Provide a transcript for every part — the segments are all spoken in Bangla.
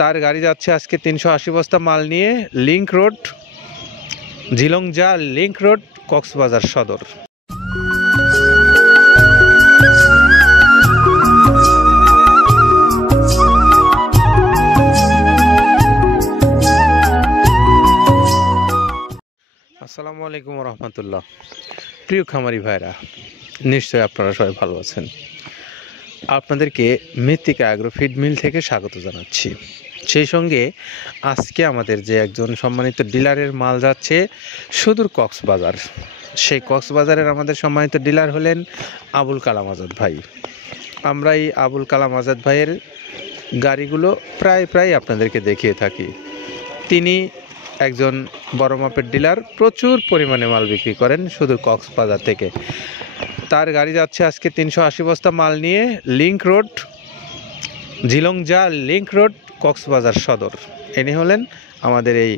তার গাড়ি যাচ্ছে আজকে 380 বস্তা মাল নিয়ে link road, Jhilongja link road, Cox's Bazar সদর। আসসালামু আলাইকুম রহমতুল্লাহ। প্রিয় খামারি ভাইরা, নিশ্চয়ই আপনারা সবাই ভালো আছেন। আপনাদেরকে মৃত্তিকা অ্যাগ্রো ফিড মিল থেকে স্বাগত জানাচ্ছি। সেই সঙ্গে আজকে আমাদের যে একজন সম্মানিত ডিলারের মাল যাচ্ছে সুদূর কক্সবাজার, সেই কক্সবাজারের আমাদের সম্মানিত ডিলার হলেন আবুল কালাম আজাদ ভাই। আমরা এই আবুল কালাম আজাদ ভাইয়ের গাড়িগুলো প্রায় আপনাদেরকে দেখিয়ে থাকি। তিনি একজন বড় মাপের ডিলার, প্রচুর পরিমাণে মাল বিক্রি করেন সুদূর কক্সবাজার থেকে। তার গাড়ি যাচ্ছে আজকে 380 বস্তা মাল নিয়ে link road, Jhilongja link road, Cox's Bazar সদর। ইনি হলেন আমাদের এই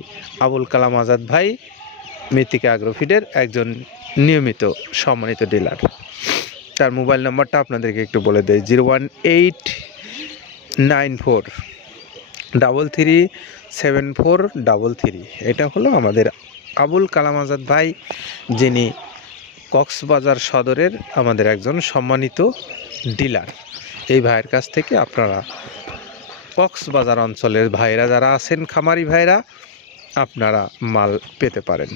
আবুল কালাম আজাদ ভাই, মৃত্তিকা অ্যাগ্রো ফিডের একজন নিয়মিত সম্মানিত ডিলার। তার মোবাইল নাম্বারটা আপনাদেরকে একটু বলে দেয়, 01894337433। এটা হলো আমাদের আবুল কালাম আজাদ ভাই, যিনি কক্সবাজার সদরের আমাদের একজন সম্মানিত ডিলার। এই ভাইয়ের কাছ থেকে আপনারা কক্সবাজার অঞ্চলের ভাইরা যারা আছেন, খামারি ভাইরা, আপনারা মাল পেতে পারেন।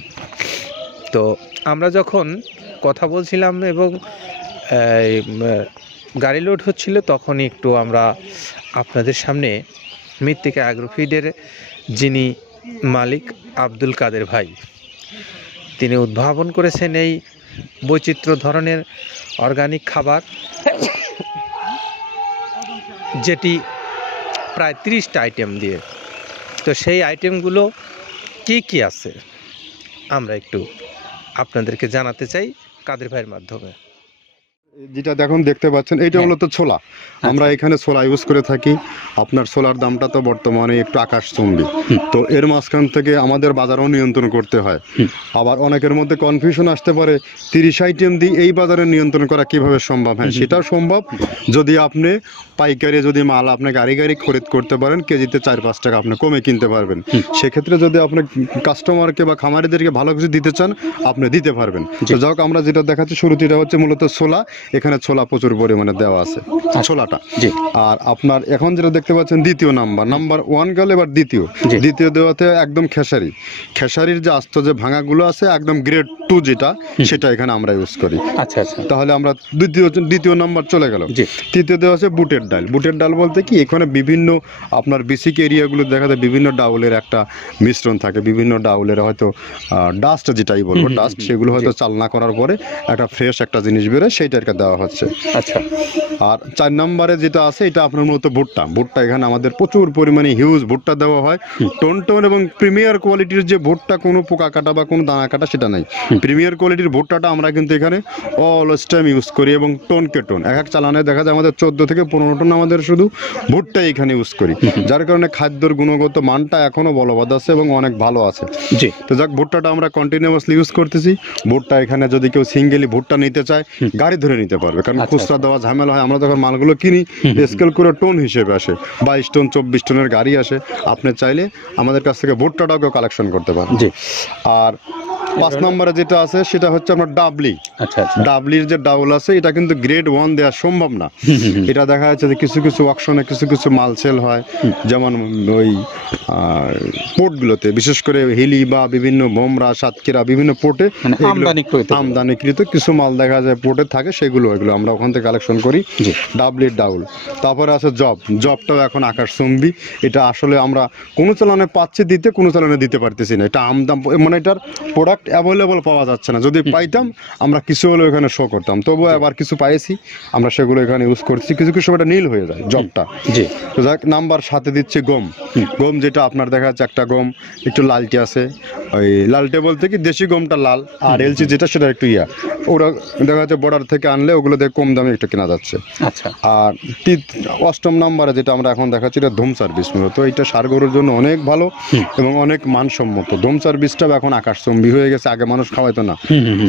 তো আমরা যখন কথা বলছিলাম এবং গাড়ি লোড হচ্ছিল, তখনই একটু আমরা আপনাদের সামনে মৃত্তিকা অ্যাগ্রো ফিডের যিনি মালিক আব্দুল কাদের ভাই, তিনি উদ্ভাবন করেছেন এই বৈচিত্র্য ধরনের অর্গানিক খাবার, যেটি প্রায় 30টা আইটেম দিয়ে। তো সেই আইটেমগুলো কি আছে আমরা একটু আপনাদেরকে জানাতে চাই কাদের ভাইয়ের মাধ্যমে। যেটা দেখতে পাচ্ছেন, এটা মূলত ছোলা। আমরা এখানে ছোলা ইউজ করে থাকি। আপনার ছোলার দামটা তো বর্তমানে একটু আকাশচুম্বী। তো এর মাঝখান থেকে আমাদের বাজারও নিয়ন্ত্রণ করতে হয়। আবার অনেকের মধ্যে কনফিউশন আসতে পারে, 30 আইটেম দিয়ে এই বাজারে নিয়ন্ত্রণ করা কিভাবে সম্ভব। হ্যাঁ, সেটাও সম্ভব যদি আপনি পাইকারি যদি মাল আপনি গাড়ি খরিদ করতে পারেন, কেজিতে 4-5 টাকা আপনি কমে কিনতে পারবেন। সেক্ষেত্রে যদি আপনি কাস্টমারকে বা খামারিদেরকে ভালো কিছু দিতে চান, আপনি দিতে পারবেন। তো যাই হোক, আমরা যেটা দেখাচ্ছি শুরুতে, এটা হচ্ছে মূলত ছোলা। এখানে ছোলা প্রচুর পরিমাণে দেওয়া আছে, ছোলাটা। আর আপনার এখন যেটা দেখতে পাচ্ছেন, দ্বিতীয় নাম্বার 1 গেল, এবার দ্বিতীয় দেওয়াতে একদম খেসারির যে আস্ত যে ভাঙাগুলো আছে, একদম গ্রেড 2 যেটা, সেটা এখানে আমরা ইউজ করি। আচ্ছা, তাহলে আমরা দ্বিতীয় নাম্বার চলে গেল। তৃতীয় দেওয়া আছে বুটের ডাল বলতে কি, এখানে বিভিন্ন আপনার বেসিক এরিয়াগুলো দেখা যায় বিভিন্ন ডাউলের একটা মিশ্রণ থাকে, বিভিন্ন ডাউলের হয়তো ডাস্ট, যেটাই বলবো ডাস্ট, সেগুলো হয়তো চালনা করার পরে একটা ফ্রেশ একটা জিনিস বেরোয়, সেইটাকে দেওয়া হচ্ছে। আচ্ছা। আর 4 নম্বরে যেটা আছে, এটা আপনার মূলত ভুট্টা। এখানে আমাদের প্রচুর পরিমাণে হিউজ ভুট্টা দেওয়া হয়। টোন এবং প্রিমিয়ার কোয়ালিটির যে ভুট্টা, কোনো পোকা কাটা বা কোনো দানা কাটা সেটা নাই। প্রিমিয়ার কোয়ালিটির ভুট্টাটা আমরা কিন্তু এখানে অলওয়েজ টাইম ইউজ করি, এবং টোনকে টোন এক চালানে দেখা যায় আমাদের 14 থেকে 15 টন আমাদের শুধু ভুট্টা এখানে ইউজ করি, যার কারণে খাদ্যর গুণগত মানটা এখনো বলবৎ আছে এবং অনেক ভালো আছে। জি। তো যাক, ভুট্টাটা আমরা কন্টিনিউয়াসলি ইউজ করতেছি। ভুট্টা এখানে যদি কেউ সিঙ্গেলি ভুট্টা নিতে চায়, গাড়ি ধরে নিতে পারবে, কারণ খুচরা দেওয়া ঝামেলা হয়। আমরা যখন মালগুলো কিনি, স্কেল করে টোন হিসেবে আসে, 22 টন 24 টনের গাড়ি আসে। আপনি চাইলে আমাদের কাছ থেকে ভুট্টাটাও কেউ কালেকশন করতে পারেন। জি। আর 5 নম্বরে যেটা আছে, সেটা হচ্ছে আপনার ডাবলি। ডাবলির যে ডাউল আছে, এটা কিন্তু গ্রেড 1 দেওয়া সম্ভব না। এটা দেখা যাচ্ছে যে কিছু অকশনে কিছু মাল সেল হয়, যেমন ওই পোর্টগুলোতে, বিশেষ করে হিলি বা বিভিন্ন বোমরা, সাতক্ষীরা, বিভিন্ন পোর্টে আমদানিকৃত কিছু মাল দেখা যায় পোর্টে থাকে, এগুলো আমরা ওখান থেকে কালেকশন করি। ডাবলির ডাউল। তারপরে আছে জবটাও এখন আকাশচুম্বী। এটা আসলে আমরা কোনো চালানে পাচ্ছি দিতে, কোনো চালানে দিতে পারতেছি না। এটা আমদাম, মানে এটার প্রোডাক্ট অ্যাভেলেবল পাওয়া যাচ্ছে না। যদি পাইতাম, আমরা কিছু হলেও এখানে শো করতাম। তবুও আবার কিছু পাইছি, আমরা সেগুলো এখানে ইউজ করছি। কিছু সময় নীল হয়ে যায় জবটা। জি। তো যাক, নাম্বার 7 দিচ্ছে গম, যেটা আপনার দেখা যাচ্ছে একটা গম একটু লালটে আছে। ওই লালটে বলতে কি, দেশি গমটা লাল, আর এলচি যেটা সেটা একটু ওরা দেখা যাচ্ছে বর্ডার থেকে আনলে ওগুলো দিয়ে কম দামে একটু কেনা যাচ্ছে। আচ্ছা। আর 8ম নম্বরে যেটা আমরা এখন দেখাচ্ছি, এটা ধুম সার্ভিস। মূলত এটা ষাঁড় গরুর জন্য অনেক ভালো এবং অনেক মানসম্মত। ধুম সার্ভিসটা এখন আকাশচুম্বী হয়ে গেছে। আগে মানুষ খাওয়াইতো না,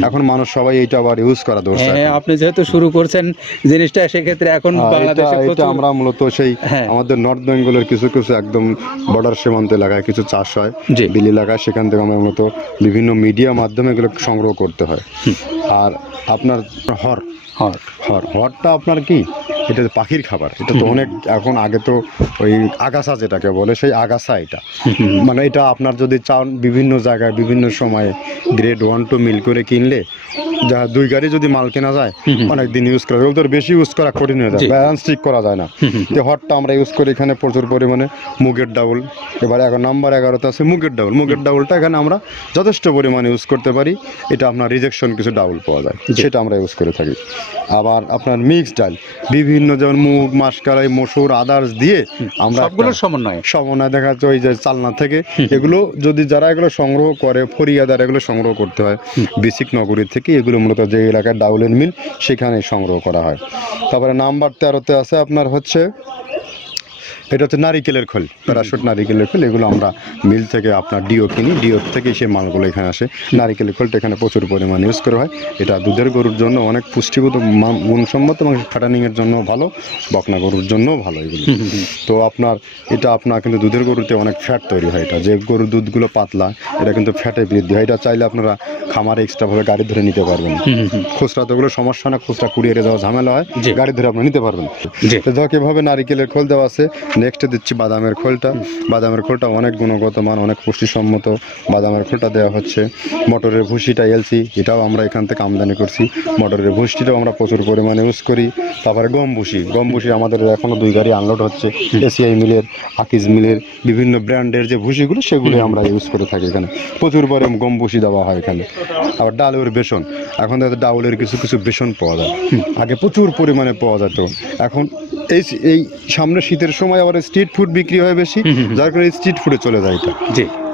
এখন মানুষ সবাই এইটা আবার ইউজ করা দরকার। আপনি যেহেতু শুরু করছেন জিনিসটা, সেক্ষেত্রে এখন বাংলাদেশে আমরা মূলত সেই আমাদের নর্থ বেঙ্গলের কিছু একদম বর্ডার সীমান্ত এলাকায় কিছু চাষ হয়, জি। বিল এলাকায়, সেখান থেকে আমার মতো বিভিন্ন মিডিয়া মাধ্যমে এগুলো সংগ্রহ করতে হয়। আর আপনার হর হর হরটা আপনার কি, এটা তো পাখির খাবার, এটা তো অনেক এখন, আগে তো ওই আগাছা যেটাকে বলে সেই আগাছা এটা, মানে এটা আপনার যদি চান বিভিন্ন জায়গায় বিভিন্ন সময়ে গ্রেড 1-2 মিল করে কিনলে যা 2 গাড়ি যদি মাল কেনা যায় অনেক দিন ইউজ করা যায়, ওদের বেশি ইউজ করা কঠিন হয়ে যায়, জি। ব্যালেন্স ঠিক করা যায় না। যে হটটা আমরা ইউজ করি এখানে প্রচুর পরিমাণে মুগের ডাউল, এবার এখন নাম্বার 11তে আছে মুগের ডাউলটা এখানে আমরা যথেষ্ট পরিমাণে ইউজ করতে পারি। এটা আপনার রিজেকশন কিছু ডাউল পাওয়া যায়, সেটা আমরা ইউজ করে থাকি। আবার আপনার মিক্স ডাল বিভিন্ন, যেমন মুগ, মাসকলাই, মসুর, আদার্স দিয়ে আমরা সবগুলোর সমন্বয় দেখা যাচ্ছে ওই যে চালনা থেকে এগুলো যদি যারা এগুলো সংগ্রহ করে, ফরিয়াদার এগুলো সংগ্রহ করতে হয় বেসিক নগরী থেকে, এগুলো মূলত যে এলাকায় ডাউলের মিল সেখানে সংগ্রহ করা হয়। তারপরে নাম্বার 13তে আছে আপনার হচ্ছে, এটা হচ্ছে নারিকেলের খোল, প্যারাশুট নারিকেলের খোল, এগুলো আমরা মিল থেকে আপনার ডিও কিনি, ডিও থেকে সেই মালগুলো এখানে আসে। নারিকেলের খোলটা এখানে প্রচুর পরিমাণে ইউজ করা হয়। এটা দুধের গরুর জন্য অনেক পুষ্টিগত গুণসম্মত এবং ফ্যাটানিংয়ের জন্য ভালো, বকনা গরুর জন্যও ভালো এগুলো। তো আপনার এটা আপনার কিন্তু দুধের গরুতে অনেক ফ্যাট তৈরি হয়, এটা যে গরুর দুধগুলো পাতলা এটা কিন্তু ফ্যাটে বৃদ্ধি হয়। এটা চাইলে আপনারা খামারে এক্সট্রাভাবে গাড়ি ধরে নিতে পারবেন, খুচরা তো ওগুলো সমস্যা না, খুচরা কুরিয়ারে যাওয়া ঝামেলা হয়, গাড়ি ধরে আপনি নিতে পারবেন। তো ধর এভাবে নারিকেলের খোল দেওয়া আছে। নেক্সটে দিচ্ছি বাদামের খোলটা অনেক গুণগত মান, অনেক পুষ্টিসম্মত বাদামের খোলটা দেওয়া হচ্ছে। মটরের ভুসিটা এলসি, এটাও আমরা এখান থেকে আমদানি করছি, মটরের ভুসিটাও আমরা প্রচুর পরিমাণে ইউজ করি। তারপরে গম ভুসি আমাদের এখনও 2 গাড়ি আনলোড হচ্ছে, এসিআই মিলের, আকিজ মিলের বিভিন্ন ব্র্যান্ডের যে ভুসিগুলো সেগুলো আমরা ইউজ করে থাকি এখানে, প্রচুর পরিমাণে গম ভুসি দেওয়া হয় এখানে। আবার ডালের বেসন, এখন ডাউলের কিছু কিছু বেসন পাওয়া যায়, আগে প্রচুর পরিমাণে পাওয়া যেত, এখন এই সামনে শীতের সময় আবার স্ট্রিট ফুড বিক্রি হয় বেশি, যার কারণে স্ট্রিট ফুডে চলে যায় এটা।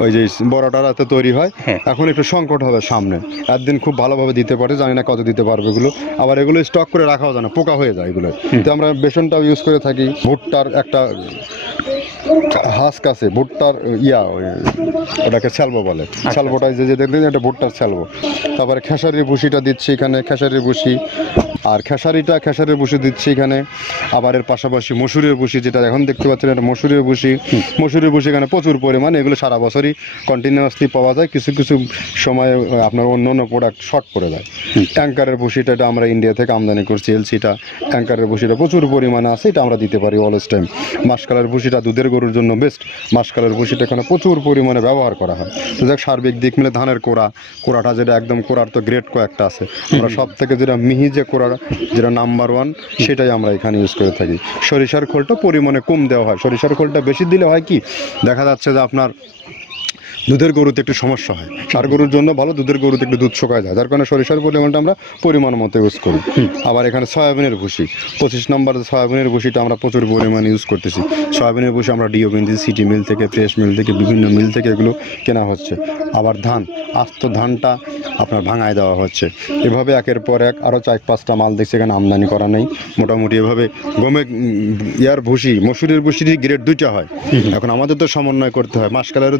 ওই যে বড়টা রাতে তৈরি হয়, এখন একটু সংকট হবে সামনে, একদিন খুব ভালোভাবে দিতে পারে, জানি না কত দিতে পারবে এগুলো, আবার এগুলো স্টক করে রাখাও যায় না, পোকা হয়ে যায় এগুলো। তো আমরা বেসনটাও ইউজ করে থাকি। ভুট্টার একটা হাস্ক আছে, ভুট্টার এটাকে স্যালবো বলে, স্যালবোটাই যে দেখলেন এটা ভুট্টার স্যালবো। তারপরে খেসারির ভুসিটা দিচ্ছি এখানে, খেসারির ভুসি, আর খেসারির ভুসি দিচ্ছি এখানে। আবার এর পাশাপাশি মসুরের ভুসি, যেটা এখন দেখতে পাচ্ছেন এটা মসুরের ভুসি এখানে প্রচুর পরিমাণে, এগুলো সারা বছরই কন্টিনিউয়াসলি পাওয়া যায়, কিছু কিছু সময় আপনার অন্য অন্য প্রোডাক্ট শর্ট পড়ে যায়। ট্যাঙ্কারের ভুসিটা এটা আমরা ইন্ডিয়া থেকে আমদানি করছি, এলসিটা ট্যাঙ্কারের ভুসিটা প্রচুর পরিমাণে আছে, এটা আমরা দিতে পারি অলওয়েজ টাইম। মাসকালের ভুসিটা দুধের গরুর জন্য বেস্ট, মাসকালের ভুসিটা এখানে প্রচুর পরিমাণে ব্যবহার করা হয়। তো দেখ সার্বিক দিক মিলে ধানের কোড়াটা যেটা একদম, কোড়ার তো গ্রেড কয়েকটা আছে, আমরা সব থেকে যেটা মিহি যে কোড়া, যেটা নাম্বার 1, সেটাই আমরা এখানে ইউজ করে থাকি। সরিষার খোলটা পরিমাণে কম দেওয়া হয়, সরিষার খোলটা বেশি দিলে হয় কি, দেখা যাচ্ছে যে আপনার দুধের গরুতে একটু সমস্যা হয়, ষাঁড় গরুর জন্য ভালো, দুধের গরুতে একটু দুধ শুকায় যায়, যার কারণে সরিষার পরিমাণটা আমরা পরিমাণ মতো ইউজ করি। আবার এখানে সয়াবিনের ভুসি 25 নম্বর সয়াবিনের ভুসিটা আমরা প্রচুর পরিমাণে ইউজ করতেছি। সয়াবিনের ভুসি আমরা ডিও কিনছি, সিটি মিল থেকে, ফ্রেশ মিল থেকে, বিভিন্ন মিল থেকে এগুলো কেনা হচ্ছে। আবার আস্ত ধানটা আপনার ভাঙায় দেওয়া হচ্ছে। এভাবে একের পর এক আরও 4-5টা মাল দেখছি এখানে আমদানি করা নেই। মোটামুটি এভাবে ভুসি, মসুরের ভুসিরই গ্রেড 2টা হয়, এখন আমাদের তো সমন্বয় করতে হয়, মাসকালেরও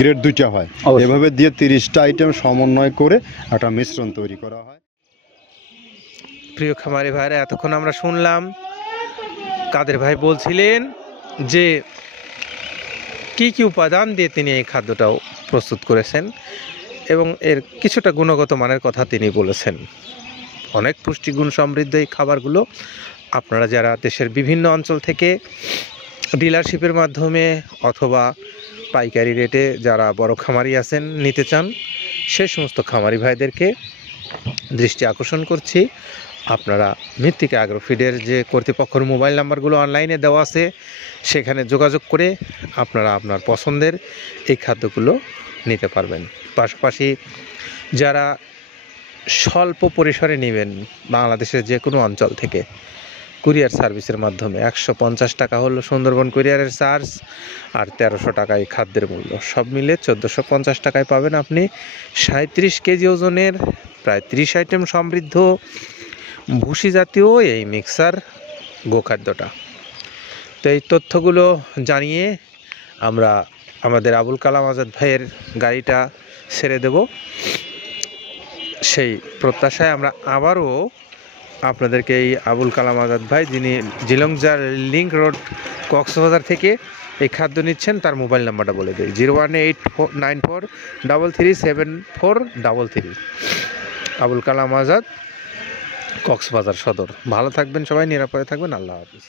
গ্রেড 2টা হয়, এভাবে দিয়ে 30টা আইটেম সমন্বয় করে একটা মিশ্রণ তৈরি করা হয়। প্রিয় খামারি ভাইরা, এতক্ষণ আমরা শুনলাম কাদের ভাই বলছিলেন যে কি কি উপাদান দিয়ে তিনি এই খাদ্যটাও প্রস্তুত করেছেন এবং এর কিছুটা গুণগত মানের কথা তিনি বলেছেন। অনেক পুষ্টিগুণ সমৃদ্ধ এই খাবারগুলো আপনারা যারা দেশের বিভিন্ন অঞ্চল থেকে ডিলারশিপের মাধ্যমে অথবা পাইকারি রেটে যারা বড় খামারি আছেন নিতে চান, সে সমস্ত খামারি ভাইদেরকে দৃষ্টি আকর্ষণ করছি, আপনারা মৃত্তিকা অ্যাগ্রোফিডের যে কর্তৃপক্ষের মোবাইল নাম্বারগুলো অনলাইনে দেওয়া আছে সেখানে যোগাযোগ করে আপনারা আপনার পছন্দের এই খাদ্যগুলো নিতে পারবেন। পাশাপাশি যারা স্বল্প পরিসরে নেবেন বাংলাদেশের যে কোনো অঞ্চল থেকে, কুরিয়ার সার্ভিসের মাধ্যমে 150 টাকা হলো সুন্দরবন কুরিয়ারের চার্জ, আর 1300 টাকা এই খাদ্যের মূল্য, সব মিলে 1450 টাকায় পাবেন আপনি 37 কেজি ওজনের প্রায় 30 আইটেম সমৃদ্ধ ভুসি জাতীয় এই মিক্সার গোখাদ্যটা। তো এই তথ্যগুলো জানিয়ে আমরা আমাদের আবুল কালাম আজাদ ভাইয়ের গাড়িটা ছেড়ে দেব, সেই প্রত্যাশায় আমরা আবারও আপনাদেরকে এই আবুল কালাম আজাদ ভাই, যিনি জিলংজার লিংক রোড কক্সবাজার থেকে এই খাদ্য নিচ্ছেন তার মোবাইল নাম্বারটা বলে দিই, 01894337433। আবুল কালাম আজাদ, কক্সবাজার সদর। ভালো থাকবেন সবাই, নিরাপদে থাকবেন। আল্লাহ হাফিজ।